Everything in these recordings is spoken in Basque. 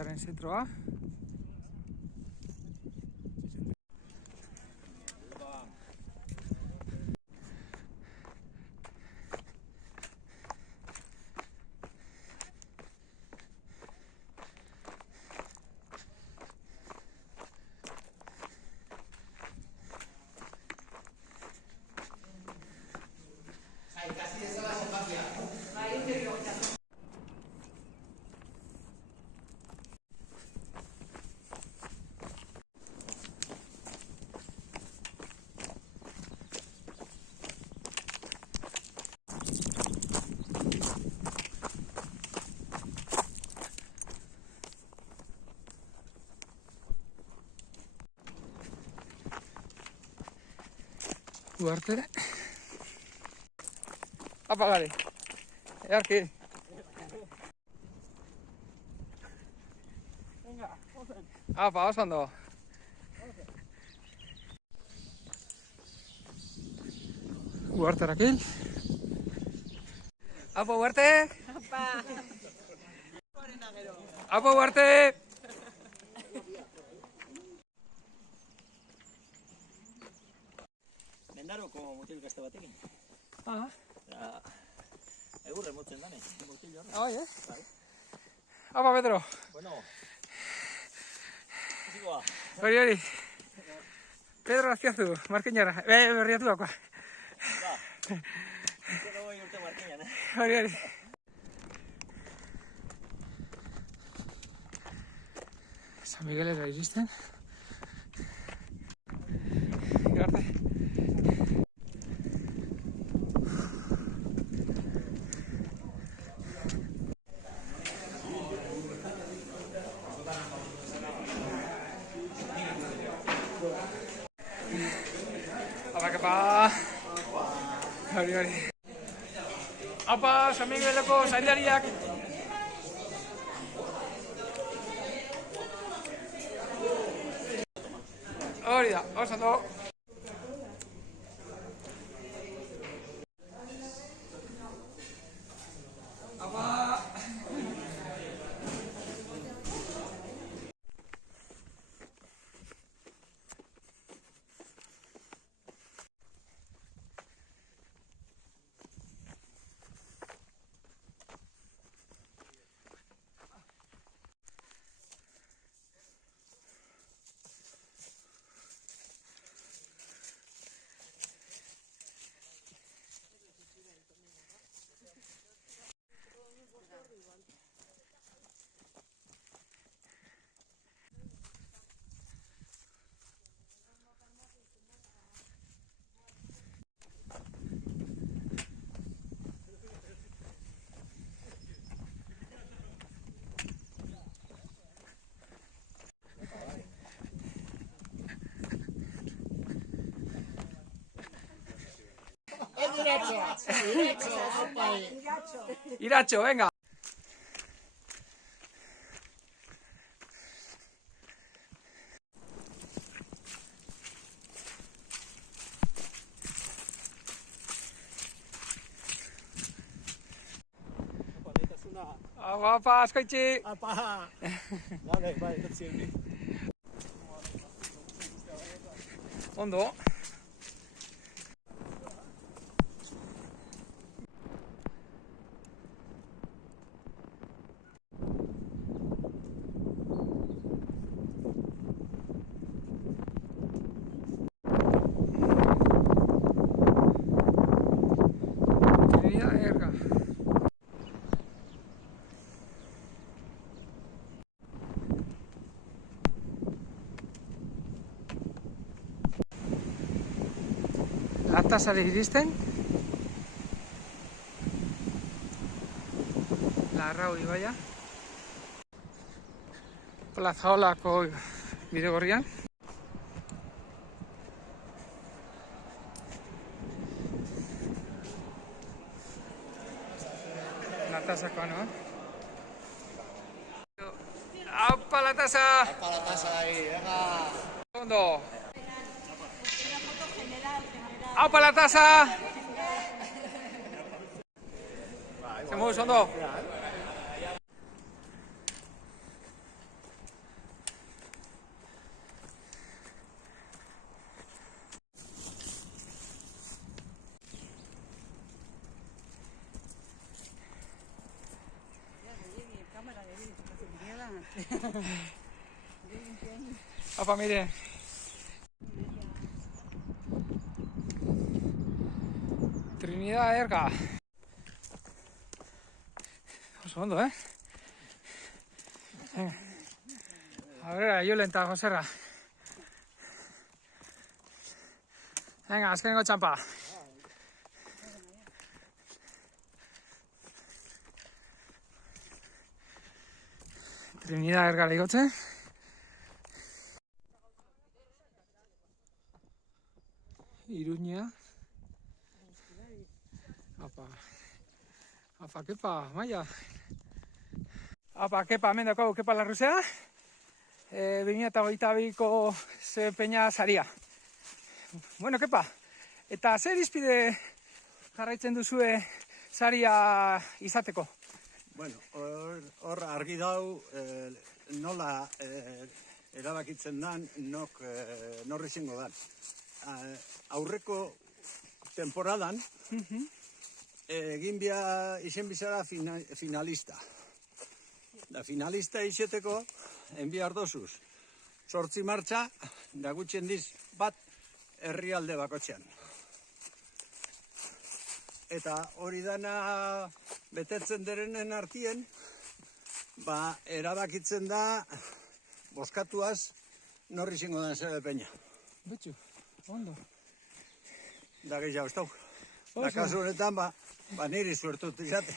Herriaren zentroa. Uarte. Apa gari. Earki. Apa, oso ondo. Uarterakil. Apa Uarte? Apa. Apa Uarte? Mendaroko mutil gazte batekin. Egurre motzen dane, mutil horre. Bai, Apa, Pedro? Bueno. Zikoa. Hori. Pedro Azpiazu, Markinara. Berriatuakoa. Ba. Zero goi urte markinan, Hori. San Miguelera iristen. Arte. Apa. Hori. Apa, San Migueleko zaindariak. Hori da, oso ondo. Iracho, venga. Apa, askoitzi. Apa! Bai, etortzi. Ondo. Latasari iristen. Larrau ibaia. Plazaolako bidegorrian. Latasakoa, no? ¡Aupa la taza! Apa la taza ahí, venga! Segundo. ¡Aupa la taza! Se mueve sondo. Apa, mire. Trinidad Erga. Oso ondo, Venga. Aurrera, Julen eta Joserra. Venga, azkenengo txampa. Trinidad Ergara igotzen. Iruña. Apa, kepa, maia. Apa, kepa, hemen daukagu Kepa Larruzea. 2022ko peña saria. Bueno, Kepa, eta zer irizpide jarraitzen duzue saria izateko? Bueno, hor argi dau nola erabakitzen dan nor izango dan. Aurreko temporadan egin izen bizara finalista. Da finalista izeteko enbiar dozuz. 8 martxa, da gutxen diz bat herrialde bakotxean. Eta hori dana betetzen derenen artien, erabakitzen da boskatuaz norri izango den zebe peña. Betxu, ondo. Da gehiago ez dau. Da kasu honetan, niri suertut izate.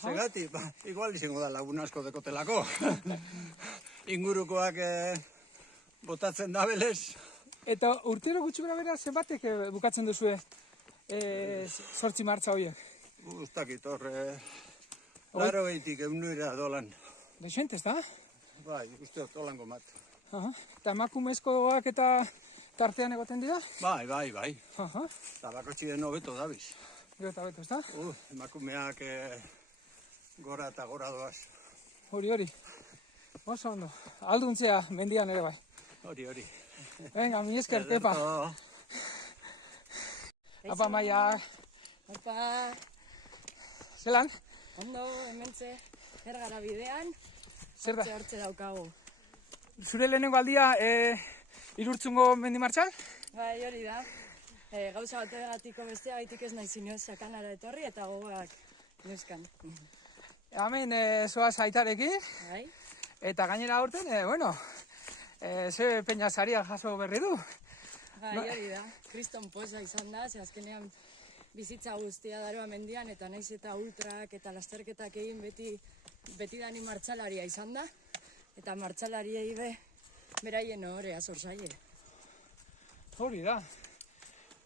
Zegati, igual izango da lagun asko dekotelako. Ingurukoak botatzen da belez. Eta urtero gutxi gara bera zenbatek bukatzen duzue 8 martxa horiek? Guztakit hor, laro behitik eunuera dolan. Dexente, ez da? Bai, uste dolango mat. Eta emakumezkoak eta tartean egoten dira? Bai. Eta bakotxi den hobeto dabiz. Gero eta beto, ez da? Emakumeak gora eta gora doaz. Hori. Oso ondo. Alduntzea mendian ere bai. Hori. Venga, mi esker, Kepa. Apa, Maia. Opa, Zelan? ondo, hementxe, Ergara bidean, Zer da? hortxe daukagu. Zure lehenengo aldia Irurtzungo mendi martxan? Bai, hori da. Gauza bategatiko besteagaitik ez nahi zinioz sakanara etorri eta gogoak neuzkan. Hemen zoaz aitarekin, Bai, eta gainera aurten, ze peña saria jaso berri du. bai, hori da. Kriston poza izan da, ze azkenean bizitza guztia daroa mendian, eta naiz eta ultrak eta lasterketak egin beti dani martxalaria izan da, eta martxalariei beraien ohorea zor zaie. Hori da.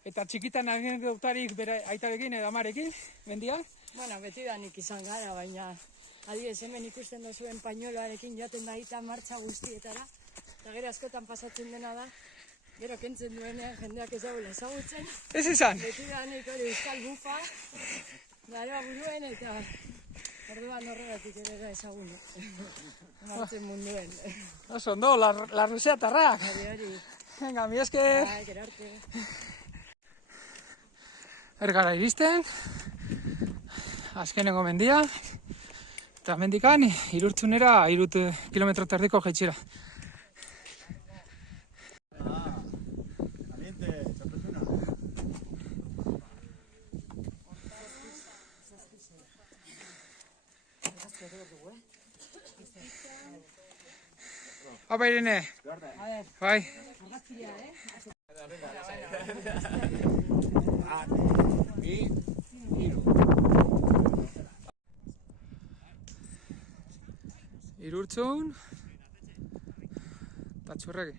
Eta txikitan anekdotarik bere aitarekin edo amarekin, mendian? Bueno, beti danik izan gara, baina adibidez hemen ikusten dozuen pañueloarekin joaten da aita martxa guztietara, eta gero askotan pasatzen dena da, gero kentzen duenean jendeak ez dagoela ezagutzen. Ez izan? Beti danik hori euskal bufa, daroa buruen eta orduan horregatik ere da ezagun. Martzen munduen. Oso ondo, Larruzea tarrak. Hori. Venga, mi esker. Bai, gero arte. Ergara iristen, azkenengo mendia, eta mendikan Irurtzunera 3 kilometro terdiko jaitsira. Caliente, txapeltuna. Apa, Irene? Bai. Irurtzun eta Txurregi.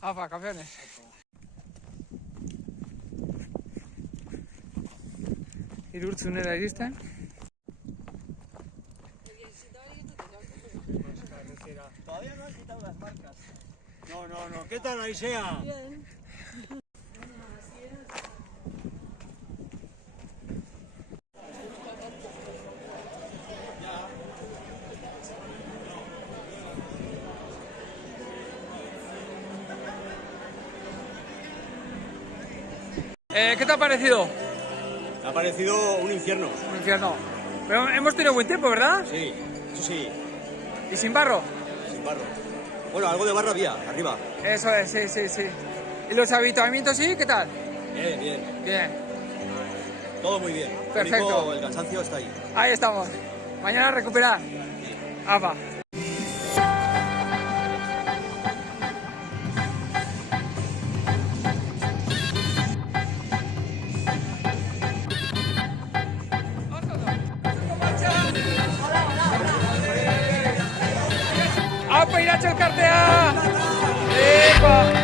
Apa, campeones. Irurtzunera iristen. Todavía no han quitado las marcas. No. ¿Qué tal, Aisea? Bien. ¿Qué te ha parecido? Me ha parecido un infierno. Un infierno. Pero hemos tenido buen tiempo, ¿verdad? Sí, eso sí, Y sin barro. sin barro. Bueno, algo de barro había, arriba. Eso es, sí, sí, sí. ¿Y los habituamientos sí? ¿Qué tal? Bien, bien. Bien. Todo muy bien. Perfecto. Lo único, el cansancio está ahí. Ahí estamos. Mañana a recuperar. Apa. ¡Apa, iratxo elkartea! Epa!